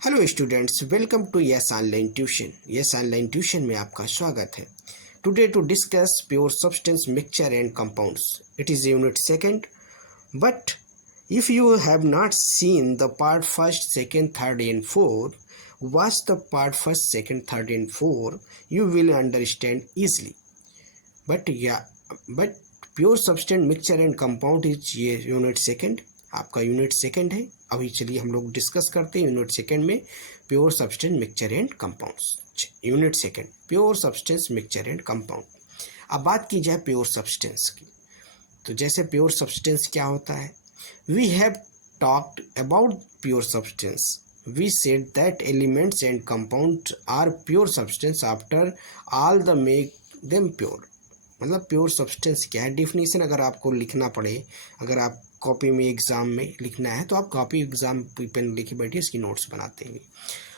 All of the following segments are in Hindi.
Hello students, welcome to yes online tuition. Yes online tuition में आपका स्वागत है। Today to discuss pure substance mixture and compounds. It is unit second, but if you have not seen the part first, second, third and fourth, watch the part first, second, third and fourth. You will understand easily. But pure substance mixture and compound is ये यूनिट सेकंड, आपका यूनिट सेकंड है। अभी चलिए हम लोग डिस्कस करते हैं यूनिट सेकंड में pure substance mixture and compounds. Unit second pure substance mixture and compound. अब बात की जाए प्योर सब्सटेंस की, तो जैसे प्योर सब्सटेंस क्या होता है, we have talked about pure substance. We said that elements and compounds are pure substance after all the make them pure। मतलब प्योर सब्सटेंस क्या है, डिफिनीशन अगर आपको लिखना पड़े, अगर आप कॉपी में एग्जाम में लिखना है तो आप कॉपी एग्जाम पेन लेके बैठिए, इसकी नोट्स बनाते हैं।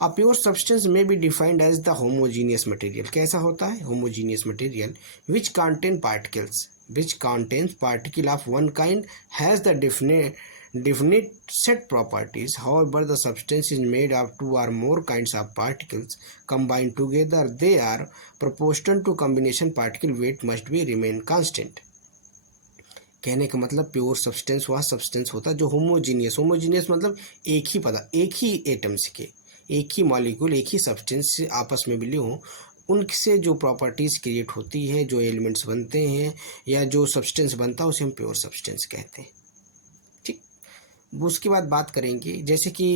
अ प्योर सब्सटेंस में be defined as the homogeneous material. कैसा होता है homogeneous material? Which content particles, which contains particle of one kind, has the definite set properties. However, the substance is made of two or more kinds of particles combined together. They are proportional to combination particle weight must be remain constant। कहने का मतलब प्योर सब्सटेंस वह सब्सटेंस होता है जो होमोजीनियस, होमोजीनियस मतलब एक ही पदार्थ, एक ही एटम्स के, एक ही मॉलिक्यूल, एक ही सब्सटेंस आपस में मिले हों, उनसे जो प्रॉपर्टीज़ क्रिएट होती है, जो एलिमेंट्स बनते हैं या जो सब्सटेंस बनता है उसे हम प्योर सब्सटेंस कहते हैं। ठीक, उसके बाद बात करेंगे जैसे कि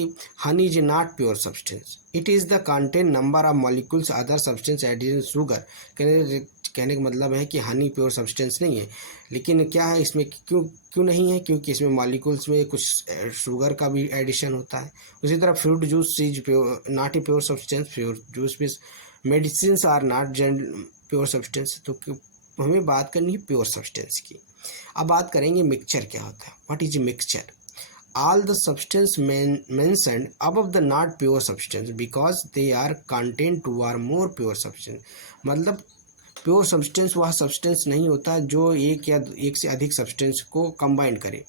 honey is not pure substance, it is the content number of molecules other substance addition sugar. कहने का मतलब है कि हनी प्योर सब्सटेंस नहीं है, लेकिन क्या है इसमें क्यों नहीं है, क्योंकि इसमें मॉलिक्यूल्स में कुछ शुगर का भी एडिशन होता है। उसी तरह fruit juice is pure not a pure substance, pure juice भी medicine are not pure substance. तो हमें बात करनी है प्योर सब्सटेंस की। अब बात करेंगे मिक्सचर क्या होता है, what is a mixture? All the substance mentioned above the not pure substance because they are contain two or more pure substance। मतलब प्योर सब्सटेंस वह सब्सटेंस नहीं होता जो एक या एक से अधिक सब्सटेंस को कंबाइन करे।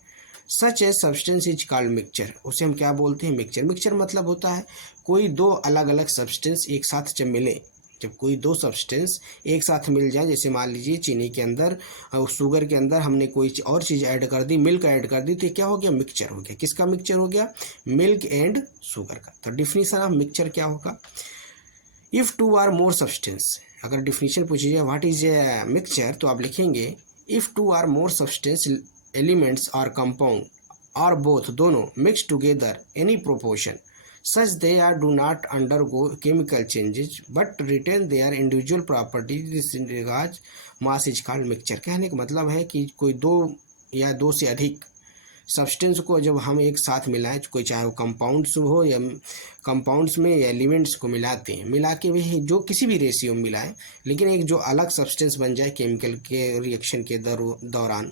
Such a substance is called mixture. उसे हम क्या बोलते हैं? मिक्सचर। मिक्सचर मतलब होता है कोई दो अलग अलग सब्सटेंस एक साथ जब मिले, जब कोई दो सब्सटेंस एक साथ मिल जाए, जैसे मान लीजिए चीनी के अंदर और शुगर के अंदर हमने कोई और चीज़ ऐड कर दी, मिल्क ऐड कर दी, तो ये क्या हो गया? मिक्सचर हो गया। किसका मिक्सचर हो गया? मिल्क एंड शुगर का। तो डिफिनीशन ऑफ मिक्सचर क्या होगा? If two or more substance, अगर डिफिनीशन पूछी जाए व्हाट इज ए मिक्सचर, तो आप लिखेंगे if two or more substance elements और कंपाउंड और बोथ दोनों mix together any proportion such they are do not undergo chemical changes but retain their individual properties, this regards mass is called mixture। कहने का मतलब है कि कोई दो या दो से अधिक सब्सटेंस को जब हम एक साथ मिलाएं, कोई चाहे वो कंपाउंड्स हो या कंपाउंड्स में या एलिमेंट्स को मिलाते हैं, मिला के भी जो किसी भी रेशियो में मिलाएं, लेकिन एक जो अलग सब्सटेंस बन जाए केमिकल के रिएक्शन के दौरान,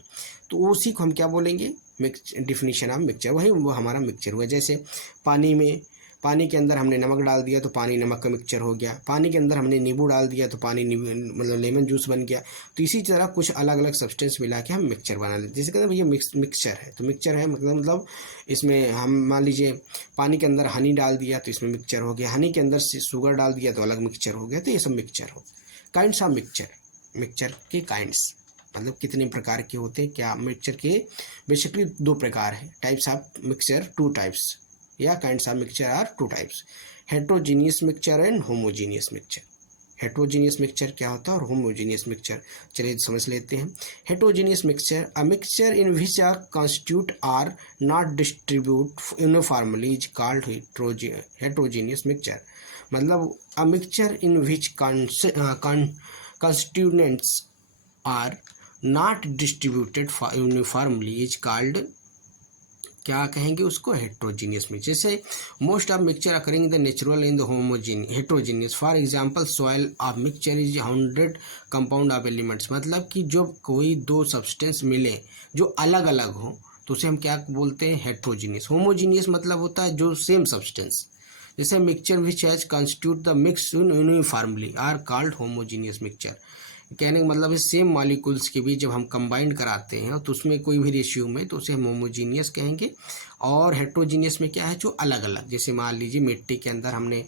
तो उसी को हम क्या बोलेंगे? मिक्स। डिफिनीशन ऑफ मिक्सचर वही वो हमारा मिक्सचर हुआ। जैसे पानी के अंदर हमने नमक डाल दिया तो पानी नमक का मिक्सचर हो गया, पानी के अंदर हमने नींबू डाल दिया तो पानी मतलब लेमन जूस बन गया। तो इसी तरह कुछ अलग अलग सब्सटेंस मिला के हम मिक्सचर बना लेते हैं। जैसे कहते हैं भैया मिक्सचर है, तो मिक्सचर है मतलब इसमें हम मान लीजिए पानी के अंदर हनी डाल दिया तो इसमें मिक्सचर हो गया, हनी के अंदर शुगर डाल दिया तो अलग मिक्सचर हो गया। तो ये सब मिक्सचर हो। काइंड्स ऑफ मिक्सचर, मिक्सचर के काइंड्स मतलब कितने प्रकार के होते हैं, क्या मिक्सचर के बेसिकली दो प्रकार है। Types of mixture two types, या kinds of mixture are two types, heterogeneous mixture and homogeneous mixture. Heterogeneous mixture क्या होता है और होमोजीनियस मिक्सचर, चलिए समझ लेते हैं। Heterogeneous mixture a mixture in which are constitute are not distribute uniformly is called heterogeneous mixture. मतलब a mixture in which constituents are not distributed uniformly is called, क्या कहेंगे उसको? Heterogeneous mixture. जैसे most of mixture occurring in the natural in the heterogeneous. For example soil of mixture is 100 compound of elements. मतलब कि जो कोई दो सब्सटेंस मिले जो अलग अलग हो तो उसे हम क्या बोलते हैं? हेट्रोजीनियस। होमोजीनियस मतलब होता है जो सेम सब्सटेंस, जैसे mixture which has constitute the mix uniformly are called homogeneous mixture. कहने का मतलब है सेम मॉलिक्यूल्स के बीच जब हम कंबाइंड कराते हैं तो उसमें कोई भी रेशियो में, तो उसे हम होमोजीनियस कहेंगे। और हेट्रोजीनियस में क्या है, जो अलग अलग, जैसे मान लीजिए मिट्टी के अंदर हमने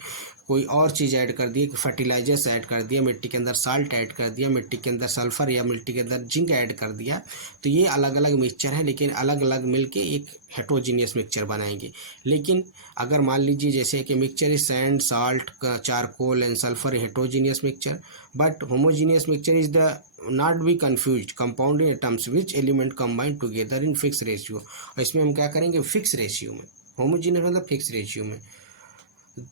कोई और चीज़ ऐड कर दी, फर्टिलाइजर्स ऐड कर दिया, मिट्टी के अंदर साल्ट ऐड कर दिया, मिट्टी के अंदर सल्फर या मिट्टी के अंदर जिंक ऐड कर दिया, तो ये अलग अलग मिक्सचर है, लेकिन अलग अलग मिलके एक हेट्रोजीनियस मिक्सचर बनाएंगे। लेकिन अगर मान लीजिए जैसे कि mixture is sand, salt, charcoal and sulphur, heterogeneous mixture, but homogeneous mixture is the not be confuse compound in terms which element combine together in fix ratio. और इसमें हम क्या करेंगे, फिक्स रेशियो में, होमोजीनियस मतलब फिक्स रेशियो में,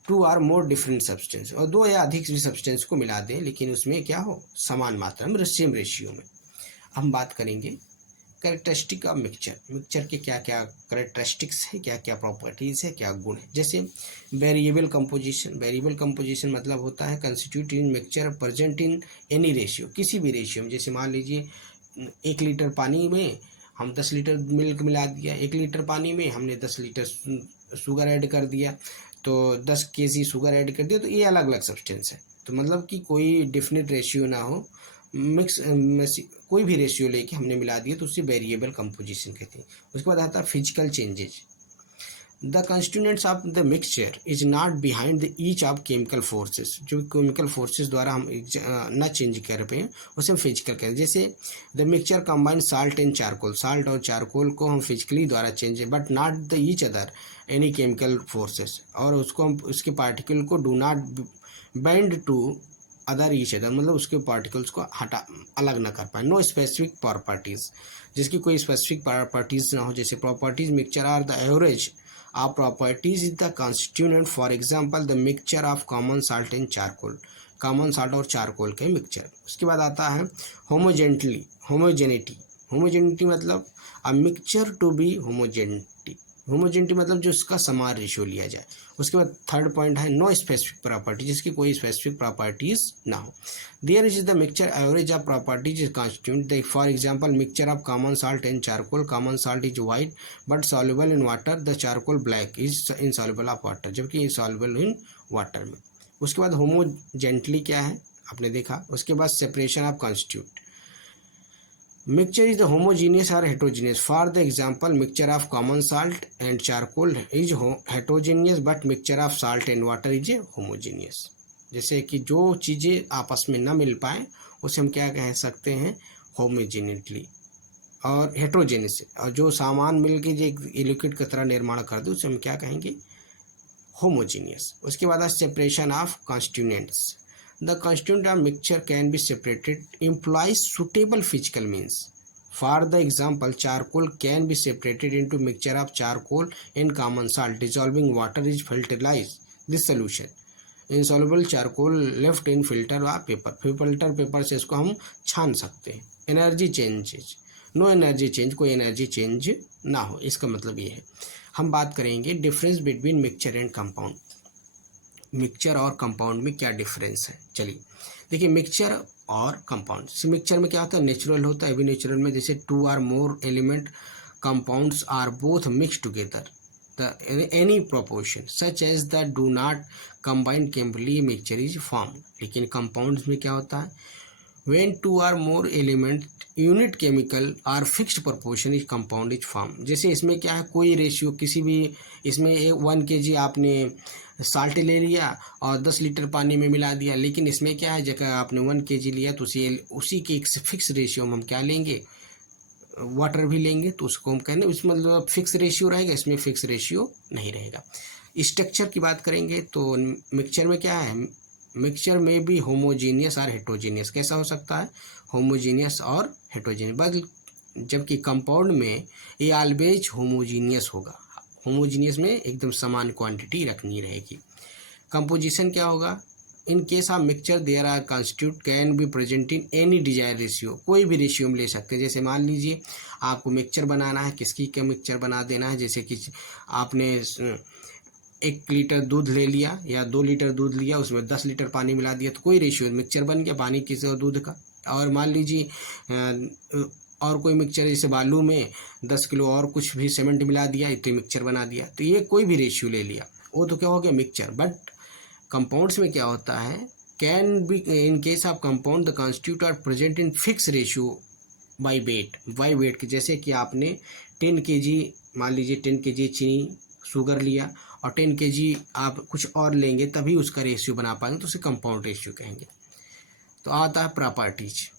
two or more different substance, और दो या अधिक भी सब्सटेंस को मिला दें, लेकिन उसमें क्या हो, समान मात्रा में, सेम रेशियो में। हम बात करेंगे कैरेक्टरिस्टिक ऑफ मिक्सचर, मिक्सचर के क्या क्या कैरेक्टरिस्टिक्स है, क्या क्या प्रॉपर्टीज़ है, क्या गुण है। जैसे वेरिएबल कंपोजिशन, वेरिएबल कंपोजिशन मतलब होता है constitute in mixture present in any ratio, किसी भी रेशियो में। जैसे मान लीजिए 1 लीटर पानी में हम 10 लीटर मिल्क मिला दिया, 1 लीटर पानी में हमने 10 लीटर शुगर ऐड कर दिया, तो 10 kg शुगर ऐड कर दिया, तो ये अलग अलग सब्सटेंस है। तो मतलब कि कोई डिफिनिट रेशियो ना हो, मिक्स कोई भी रेशियो लेके हमने मिला दिया, तो उससे वेरिएबल कंपोजिशन कहते हैं। उसके बाद आता है physical changes, the constituents of the mixture is not behind the each of chemical forces, जो केमिकल फोर्सेस द्वारा हम ना चेंज कर पाए उसे हम फिजिकल कहते हैं। जैसे the mixture combine salt and charcoal, salt और चारकोल को हम फिजिकली द्वारा change, but not the each other any chemical forces, और उसको हम उसके पार्टिकल को do not bend to other each other, मतलब उसके पार्टिकल्स को हटा अलग ना कर पाए। नो स्पेसिफिक प्रॉपर्टीज, जिसकी कोई स्पेसिफिक प्रॉपर्टीज ना हो, जैसे properties mixture are the average of properties is the constituent, for example the mixture of common salt and charcoal, common salt और चारकोल के मिक्सचर। उसके बाद आता है होमोजेनिटी, होमोजेनिटी मतलब a mixture to be homogeneity, homogeneity मतलब जो उसका समान रेशियो लिया जाए। उसके बाद थर्ड पॉइंट है नो स्पेसिफिक प्रॉपर्टी, जिसकी कोई स्पेसिफिक प्रॉपर्टीज ना हो। There is the mixture average of properties is constitute, for example mixture of common salt and charcoal, common salt is white but soluble in water, the charcoal black is insoluble of water, जबकि इनसॉल्युबल इन वाटर में। उसके बाद होमोजेनिटी क्या है आपने देखा। उसके बाद separation of constitute, mixture is the homogeneous or heterogeneous, for the example mixture of common salt and charcoal is heterogeneous but mixture of salt and water is homogeneous। जैसे कि जो चीज़ें आपस में ना मिल पाए उसे हम क्या कह सकते हैं, होमोजेनिटली, और हेट्रोजेनियस, और जो सामान मिल के जो एक लिक्विड का तरह निर्माण कर दे उसे हम क्या कहेंगे, होमोजेनियस। उसके बाद separation of constituents, the constituent of mixture can be separated implies suitable physical means, for the example charcoal can be separated into mixture of charcoal and common salt, dissolving water is filterized this solution, insoluble charcoal left in filter or paper, filter paper से इसको हम छान सकते हैं। Energy changes, no energy change, कोई एनर्जी चेंज ना हो, इसका मतलब ये है। हम बात करेंगे difference between mixture and compound, mixture और कंपाउंड में क्या डिफरेंस है। चलिए देखिए, मिक्सचर और कंपाउंड, मिक्सचर में क्या होता है, नेचुरल होता है, अभी नेचुरल में जैसे 2 or more element compounds are both mix together the any proportion such as the do not combine chemically mixture is form. लेकिन कंपाउंड्स में क्या होता है, when 2 or more element unit chemical are fixed proportion is compound is form. जैसे इसमें क्या है, कोई रेशियो किसी भी, इसमें 1 kg आपने साल्ट ले लिया और 10 लीटर पानी में मिला दिया, लेकिन इसमें क्या है, जगह आपने 1 kg लिया तो उसी के एक फिक्स रेशियो में हम क्या लेंगे, वाटर भी लेंगे, तो उसको हम कहने उसमें मतलब फिक्स रेशियो रहेगा, इसमें फिक्स रेशियो नहीं रहेगा। स्ट्रक्चर की बात करेंगे तो मिक्सचर में क्या है, मिक्सचर में भी होमोजीनियस और हेट्रोजीनियस, कैसा हो सकता है, होमोजीनियस और हेट्रोजीनियस, बस जबकि कंपाउंड में ये ऑलवेज होमोजीनियस होगा, होमोजीनियस में एकदम समान क्वांटिटी रखनी रहेगी। कंपोजिशन क्या होगा, in case of mixture there are constitute can be present in any desire ratio, कोई भी रेशियो में ले सकते हैं। जैसे मान लीजिए आपको मिक्सचर बनाना है, किसकी का मिक्सचर बना देना है, जैसे कि आपने 1 लीटर दूध ले लिया या 2 लीटर दूध लिया, उसमें 10 लीटर पानी मिला दिया, तो कोई रेशियो मिक्सचर बन गया पानी किस और दूध का। और मान लीजिए और कोई मिक्सचर, जैसे बालू में 10 किलो और कुछ भी सीमेंट मिला दिया, तो मिक्सचर बना दिया, तो ये कोई भी रेशियो ले लिया, वो तो क्या हो गया, मिक्सचर। बट कंपाउंड्स में क्या होता है, can be in case of compound the constitute are present in fix ratio by weight, के जैसे कि आपने 10 kg मान लीजिए 10 kg चीनी शुगर लिया और 10 kg आप कुछ और लेंगे तभी उसका रेशियो बना पाएंगे, तो उसे कंपाउंड रेशियो कहेंगे। तो आता है प्रॉपर्टीज।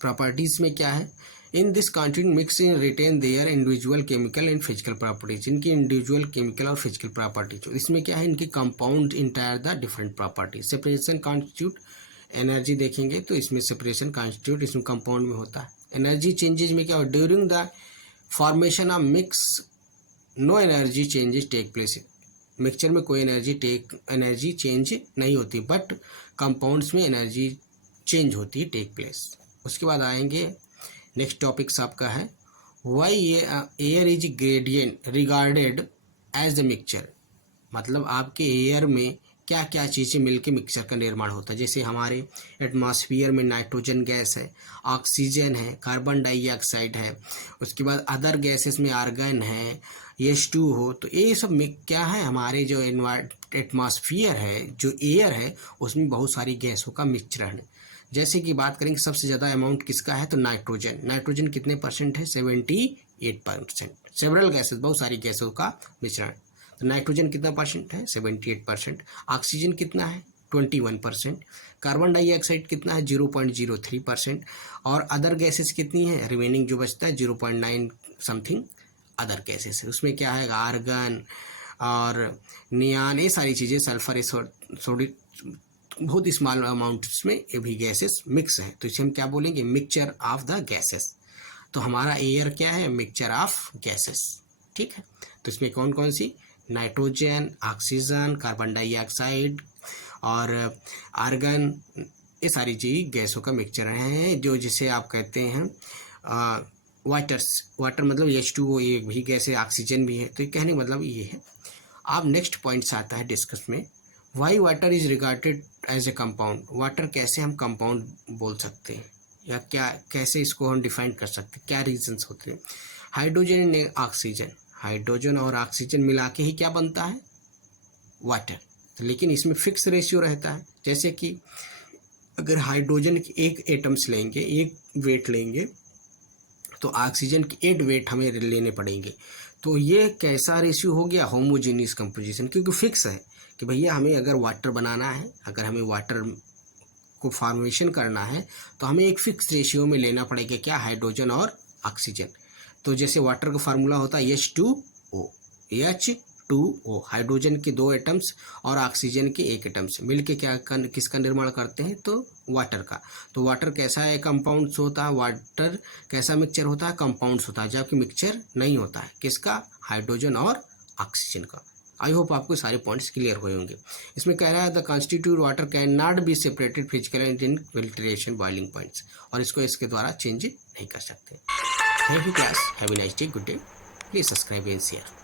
प्रॉपर्टीज में क्या है, in this continued mix in retain their individual chemical and physical properties, इनकी इंडिविजुअल केमिकल और फिजिकल प्रॉपर्टीज। इसमें क्या है, इनकी compound entire the different properties. Separation constitute energy देखेंगे तो इसमें सेपरेशन कॉन्स्टिट्यूट इसमें कंपाउंड में होता है। एनर्जी चेंजेज में क्या हो, during the formation of mix no energy changes take place. Mixture में कोई एनर्जी चेंज नहीं होती, बट कंपाउंड्स में एनर्जी चेंज होती है, टेक प्लेस। उसके बाद आएंगे नेक्स्ट टॉपिक्स आपका है why air is gradient regarded as the mixture. मतलब आपके एयर में क्या क्या चीज़ें मिलकर मिक्सचर का निर्माण होता है। जैसे हमारे एटमॉस्फेयर में नाइट्रोजन गैस है, ऑक्सीजन है, कार्बन डाइऑक्साइड है, उसके बाद अदर गैसेस में आर्गन है, H2 हो, तो ये सब में क्या है, हमारे जो एटमॉस्फेयर है, जो एयर है, उसमें बहुत सारी गैसों का मिश्रण है। जैसे कि बात करेंगे सबसे ज़्यादा अमाउंट किसका है, तो नाइट्रोजन कितने परसेंट है, 78%। सेवरल गैसेस, बहुत सारी गैसों का मिश्रण। तो नाइट्रोजन कितना परसेंट है, 78%। ऑक्सीजन कितना है, 21%। कार्बन डाइऑक्साइड कितना है, 0.03%। और अदर गैसेस कितनी है, रिमेनिंग जो बचता है 0.9 समथिंग अदर गैसेस है। उसमें क्या है, आर्गन और नियान, ये सारी चीज़ें, सल्फर, सोडिक, बहुत स्मॉल अमाउंट्स में ये भी गैसेस मिक्स है। तो इसे हम क्या बोलेंगे, मिक्सचर ऑफ द गैसेस। तो हमारा एयर क्या है, मिक्सचर ऑफ गैसेस। ठीक है, तो इसमें कौन कौन सी, नाइट्रोजन, ऑक्सीजन, कार्बन डाइऑक्साइड और आर्गन, ये सारी चीज़ गैसों का मिक्सचर है, जो जिसे आप कहते हैं वाटर मतलब H2O, ये भी गैस है, ऑक्सीजन भी है। तो कहने का मतलब ये है। अब नेक्स्ट पॉइंट्स आता है डिस्कस में, why water is regarded as a compound. Water कैसे हम कंपाउंड बोल सकते हैं, या क्या कैसे इसको हम डिफाइन कर सकते हैं, क्या रीजंस होते हैं। हाइड्रोजन एंड ऑक्सीजन, हाइड्रोजन और ऑक्सीजन मिला के ही क्या बनता है, वाटर। तो लेकिन इसमें फिक्स रेशियो रहता है। जैसे कि अगर हाइड्रोजन के 1 एटम्स लेंगे, 1 वेट लेंगे, तो ऑक्सीजन के 8 वेट हमें लेने पड़ेंगे। तो ये कैसा रेशियो हो गया, होमोजीनियस कंपोजिशन, क्योंकि फिक्स है कि भैया हमें अगर वाटर बनाना है, अगर हमें वाटर को फॉर्मेशन करना है, तो हमें एक फिक्स रेशियो में लेना पड़ेगा, क्या, हाइड्रोजन और ऑक्सीजन। तो जैसे वाटर का फार्मूला होता है H2O, हाइड्रोजन के 2 एटम्स और ऑक्सीजन के 1 एटम्स मिलके क्या किसका निर्माण करते हैं, तो वाटर का। तो वाटर कैसा है, कंपाउंड्स होता है। वाटर कैसा मिक्सचर होता है, कंपाउंड्स होता है, जबकि मिक्सचर नहीं होता है किसका, हाइड्रोजन और ऑक्सीजन का। आई होप आपको सारे पॉइंट्स क्लियर हुए होंगे। इसमें कह रहा है the constitute water can not be separated physical and in filtration boiling points, और इसको इसके द्वारा चेंज नहीं कर सकते। Thank you class, have a nice day, good day, please subscribe and share.